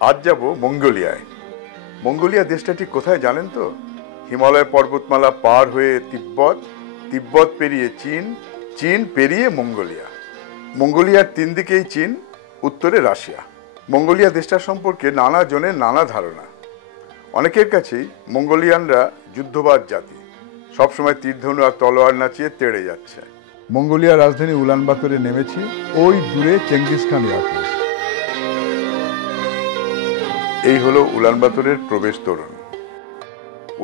আজ যাব মঙ্গোলিয়ায়। মঙ্গোলিয়া দেশটা ঠিক কোথায় জানেন তো? হিমালয় পর্বতমালা পার হয়ে তিব্বত, তিব্বত পেরিয়ে চীন, চীন পেরিয়ে মঙ্গোলিয়া। মঙ্গোলিয়ার তিন দিকেই চীন, উত্তরে রাশিয়া। মঙ্গোলিয়া দেশটা সম্পর্কে নানা জনের নানা ধারণা। অনেকের কাছেই মঙ্গোলিয়ানরা যুদ্ধবাজ জাতি, সবসময় তীরধনু আর তলোয়ার নাচিয়ে তেড়ে যাচ্ছে। মঙ্গোলিয়ার রাজধানী উলানবাতরে নেমেছি, ওই দূরে চেঙ্গিস খান এয়ারপোর্ট। এই হলো উলানবাতরের প্রবেশ তোরণ।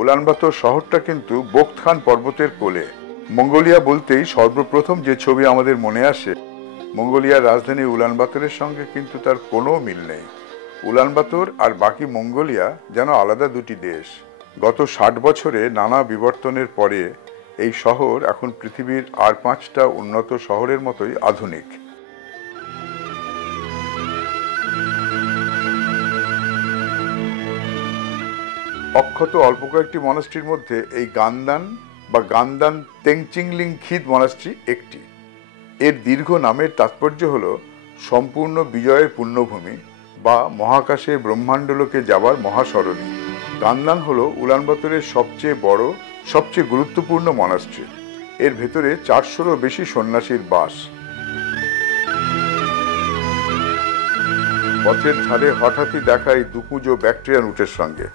উলানবাতর শহরটা কিন্তু বোকখান পর্বতের কোলে। মঙ্গোলিয়া বলতেই সর্বপ্রথম যে ছবি আমাদের মনে আসে, মঙ্গোলিয়ার রাজধানী উলানবাতরের সঙ্গে কিন্তু তার কোনো মিল নেই। উলানবাতর আর বাকি মঙ্গোলিয়া যেন আলাদা দুটি দেশ। গত 60 বছরে নানা বিবর্তনের পরে এই শহর এখন পৃথিবীর আর 5টা উন্নত শহরের মতোই আধুনিক। অক্ষত অল্প কয়েকটি মনাস্ট্রির মধ্যে এই গান্দান বা গান্দান তেংচিংলিং খিদ মনাস্ট্রি একটি। এর দীর্ঘ নামের তাৎপর্য হল সম্পূর্ণ বিজয়ের পুণ্যভূমি বা মহাকাশে ব্রহ্মাণ্ডলোকে যাবার মহাসরণী। গান্দান হল উলানবাতরের সবচেয়ে বড়, সবচেয়ে গুরুত্বপূর্ণ মনাস্ট্রি। এর ভেতরে 400-রও বেশি সন্ন্যাসীর বাস। পথের ধারে হঠাৎই দেখা এই দুকুজো ব্যাকটেরিয়ান উটের সঙ্গে।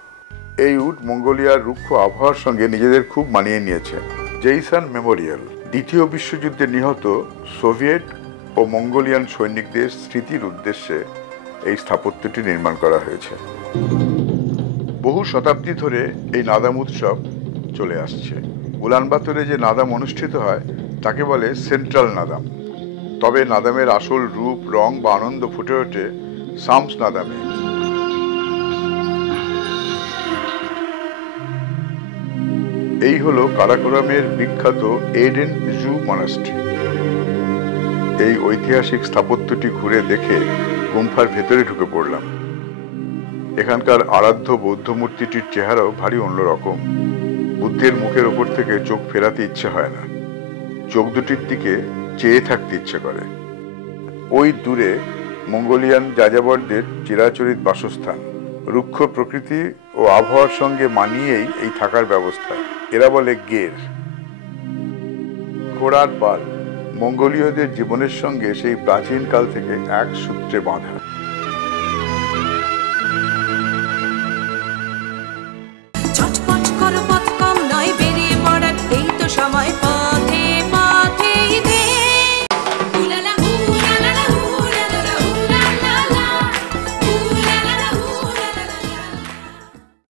এই উট মঙ্গোলিয়ার রুক্ষ আবহাওয়ার সঙ্গে নিজেদের খুব মানিয়ে নিয়েছে। জেইসান মেমোরিয়াল, দ্বিতীয় বিশ্বযুদ্ধে নিহত সোভিয়েত ও মঙ্গোলিয়ান সৈনিকদের স্মৃতির উদ্দেশ্যে এই স্থাপত্যটি নির্মাণ করা হয়েছে। বহু শতাব্দী ধরে এই নাদাম উৎসব চলে আসছে। উলানবাতরে যে নাদাম অনুষ্ঠিত হয় তাকে বলে সেন্ট্রাল নাদাম। তবে নাদামের আসল রূপ, রং বা আনন্দ ফুটে ওঠে সামস নাদামে। এই হলো কারাকোরামের বিখ্যাত এডেন জু মনাস্ট্রি। এই ঐতিহাসিক স্থাপত্যটি ঘুরে দেখে গুম্ফার ভেতরে ঢুকে পড়লাম। এখানকার আরাধ্য বৌদ্ধ মূর্তিটির চেহারাও ভারী অন্যরকম। বুদ্ধের মুখের ওপর থেকে চোখ ফেরাতে ইচ্ছে হয় না, চোখ দুটির দিকে চেয়ে থাকতে ইচ্ছে করে। ওই দূরে মঙ্গোলিয়ান যাযাবরদের চিরাচরিত বাসস্থান। রুক্ষ প্রকৃতি ও আবহাওয়ার সঙ্গে মানিয়েই এই থাকার ব্যবস্থা। এরা বলে গের। ঘোড়ার পাল মঙ্গোলীয়দের জীবনের সঙ্গে সেই প্রাচীন কাল থেকে এক সূত্রে বাঁধা।